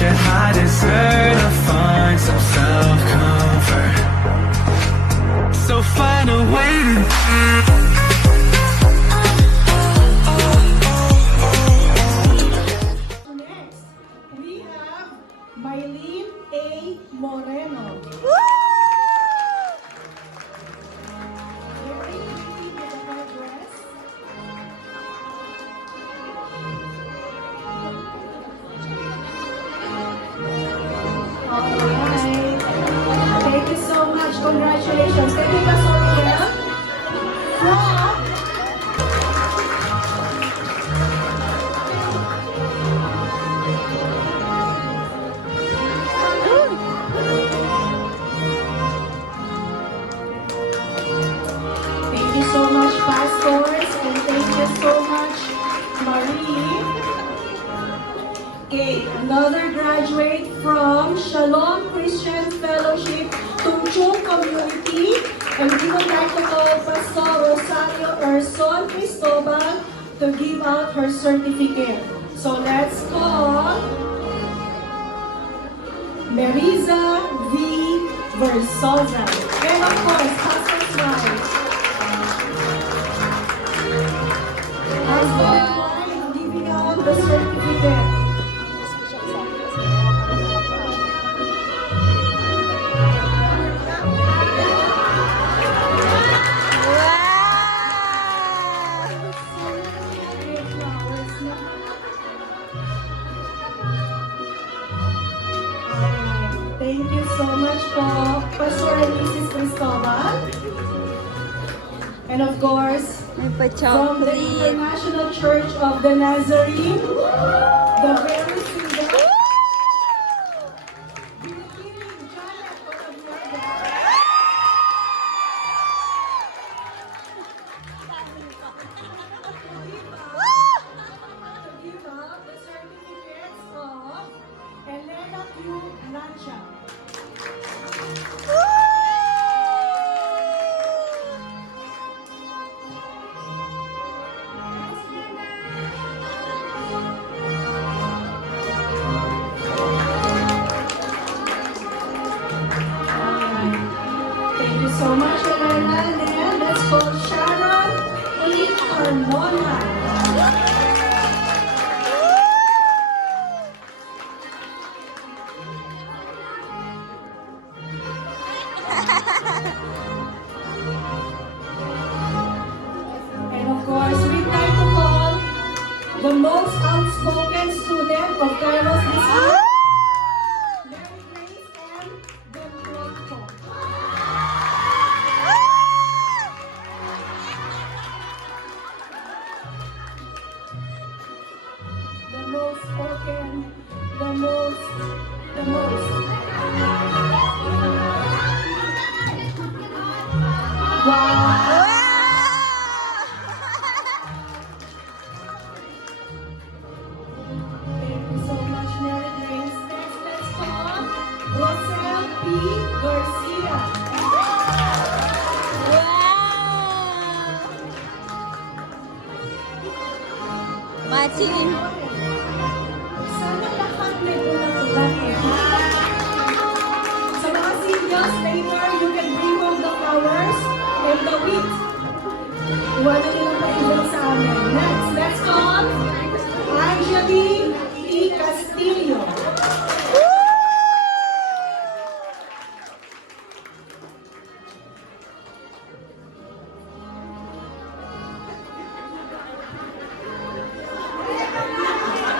yet I deserve to find some self-comfort. So find a way to Next, we have Mylene A. Moreno. Very pretty with the red dress. Alright. Thank you so much. Congratulations. Thank you, Pastor Miguel. From Thank you so much, pastors, and thank you so much, Marie. Okay, another graduate from Shalom Christian Fellowship, Tungchung Community, and we would like to call Pastor Rosario Erson Cristobal to give out her certificate. So let's call Meriza V. Versosa. And of course, Pastor's wife. Pastor's wife giving out the certificate. Thank you so much po, Pastor and Mrs. Cristobal. And of course, May from the pa-chocolate. International Church of the Nazarene, the very single Janet Otaviaga. To give out the certificates of Elena Q. Lancha. Thank you so much, Elena. And then let's call Sharon E. Carmona. And of course, we'd like to call the most outspoken student of Kairos this year, Mary Grace M. Benroco. The most spoken, the most. Wow. Thank you so much, Mary Grace. Next, let's call Rosel P. Garcia. Matching. Sana lahat may ulang-ulang eh. Sa mga seniors, later, you can bring home the flowers and the wheat. Iwanan nilang pa-ibig sa amin. Next, let's call Angeli E. Castillo.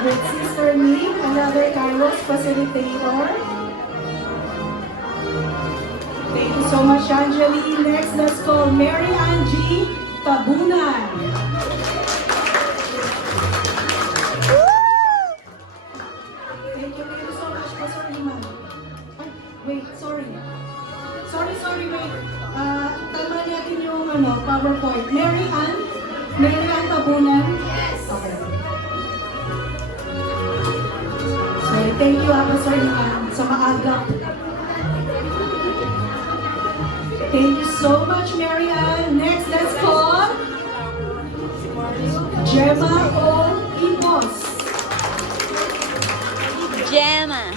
With Sister Me, another Kairos facilitator. Thank you so much, Angeli. Next, let's call Mary Angie Tabunan. Thank you so much, Pastor Iman. Ay, wait, sorry. Sorry, wait. Tama natin yung PowerPoint. Mary Ann Tabunan. Yes. Okay. Sorry, thank you, Pastor Iman, sa maaga. Thank you so much, Mary Ann. Next, let's call Gemma O. Ipos. Gem. Gemma.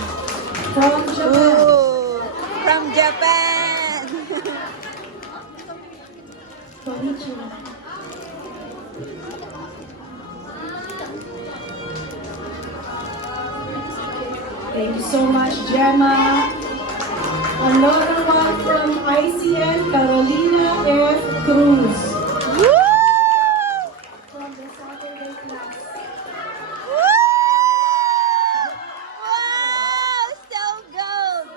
From Japan. Ooh, from Japan. Konnichiwa. Thank you so much, Gemma. Another one from ICN, Carolina F. Cruz. Woo! From the Saturday class. Wow, so gold.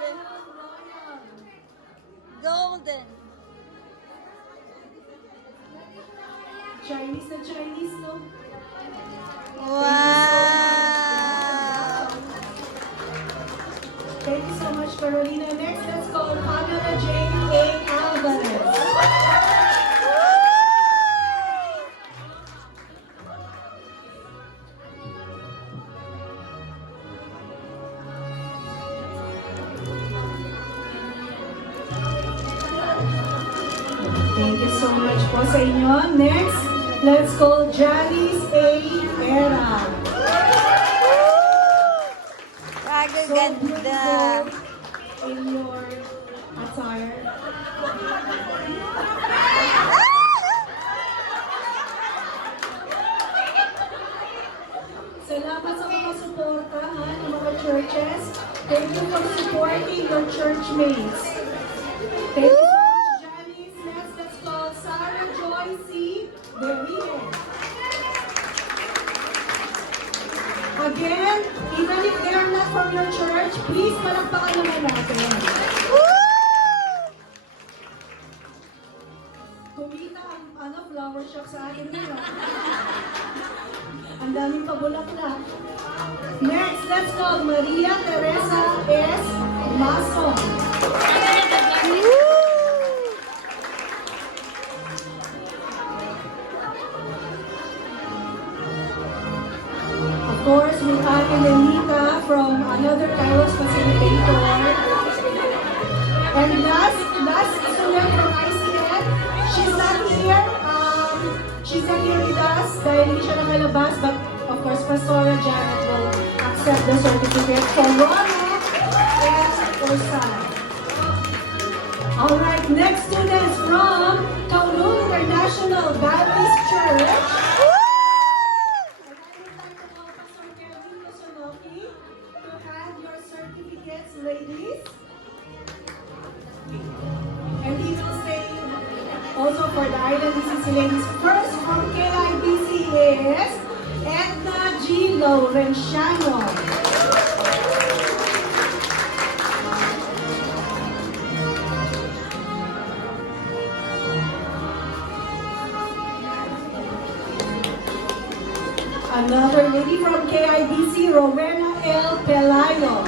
Golden. Chinese na Chinese, no? Wow. Thank you so much, Carolina. Next, let's call Pamela Jane A. Alvarez. Thank you so much po sa inyo. Next, let's call Janice A. Era. Kagaganda. In your attire. Salamat sa mga suporta ng mga churches. Thank you for supporting your church mates. Thank you so much, Janice. Next, let's call Sarah Joy C. Berrien. Again, even if they are not from your church, please palakpakan naman natin. Kumita ang flower shop sa atin nila. Ang daming pabulaklak. Next, let's call Maria Teresa S. Mason. Of course, we have Elenita from another Kairos facilitator. And last student from ICN, she's not here. She's not here with us dahil hindi siya nakalabas. But of course, Pastora Janet will accept the certificate from Rona and Osan. Alright, next students from Kowloon International Baptist Church. Ladies. And he will say also for the Island DCC ladies. First from KIBC is Edna G. Laurenciano. Another lady from KIBC, Rowena L. Pelayo.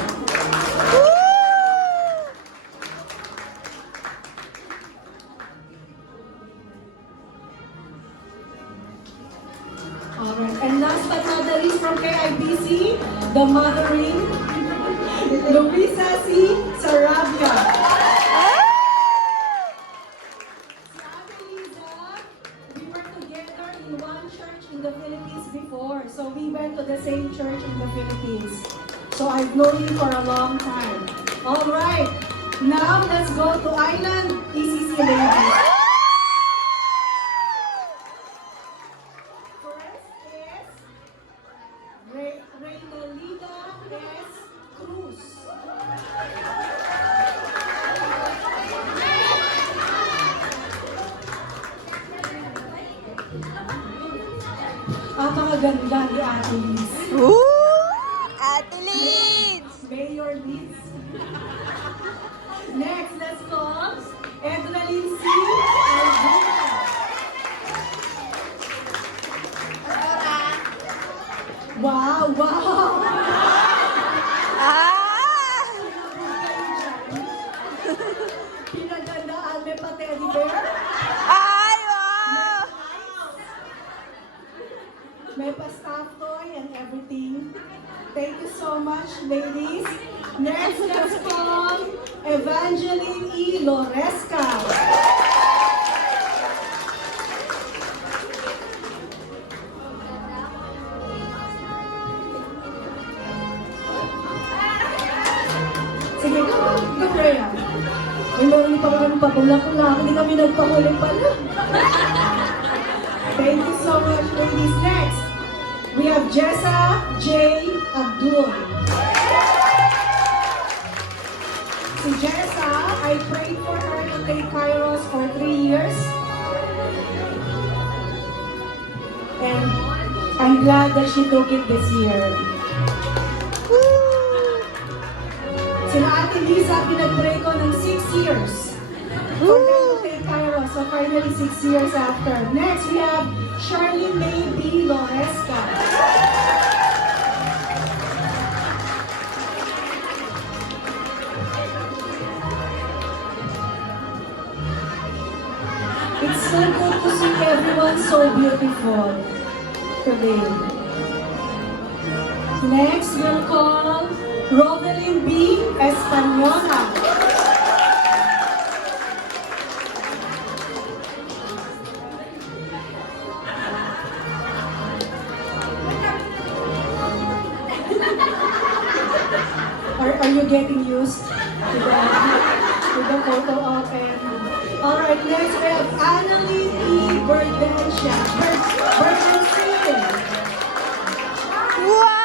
Alright, and last but not the least from KIBC, the mothering, Luisa C. Sarabia. Si Ate Liza, we were together in one church in the Philippines before. So we went to the same church in the Philippines. So I've known you for a long time. Alright, now let's go to Island ECC ladies. Reynolida S. Cruz. Napakaganda ni Ate Liz. Ate Liz! Mayor Liz. Next, let's call Ednalyn C. Alduna. Wow, wow! Ah! Pinagandaan, may pa teddy bear. Ay, wow! May pa staff toy and everything. Thank you so much, ladies. Next, let's call Evangeline E. Loresca. Ikaw, Rhea. May mga pa kami papula-pula. Hindi kami nagpahuli pala. Thank you so much, ladies. Next, we have Jessa J. Abdul. Si Jessa, I prayed for her to take Kairos for 3 years. And I'm glad that she took it this year. Sila Ate Lisa, pinag-pray ko ng 6 years. For them to take Kairos. So finally, 6 years after. Next, we have Charlene May B. Loresca. It's so good to see everyone so beautiful today. Next, we'll call Rodelyn B. Espanola. Are you getting used to the photo op? Alright, next we have Annalie E. Berdensia. Berdensia. Wow!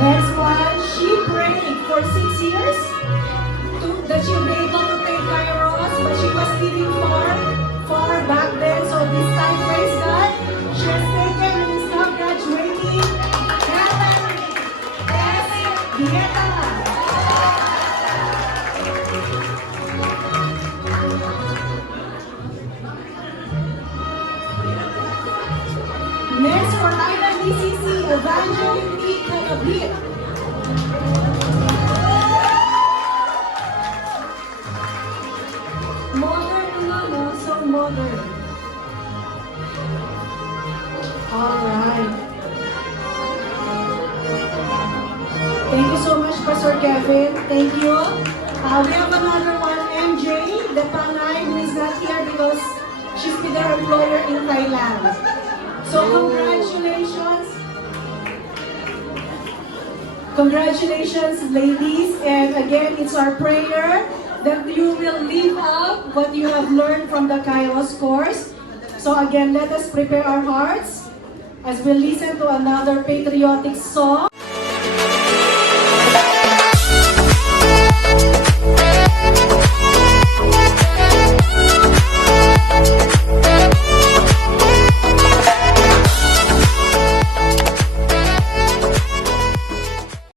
Next one, she prayed for 6 years that she'll be able to take Kairos, but she was living far back then. So this time, praise God, she has taken and is now graduating. Helen S. Dieta. Next for Ida DCC, Evangeline P. Calabit. Modern na, no? So modern. Alright. Thank you so much, Pastor Kevin. Thank you. We have another one, MJ, the Panay, who is not here because she's with her employer in Thailand. So congratulations. Congratulations, ladies. And again, it's our prayer that you will live out what you have learned from the Kairos course. So again, let us prepare our hearts as we listen to another patriotic song.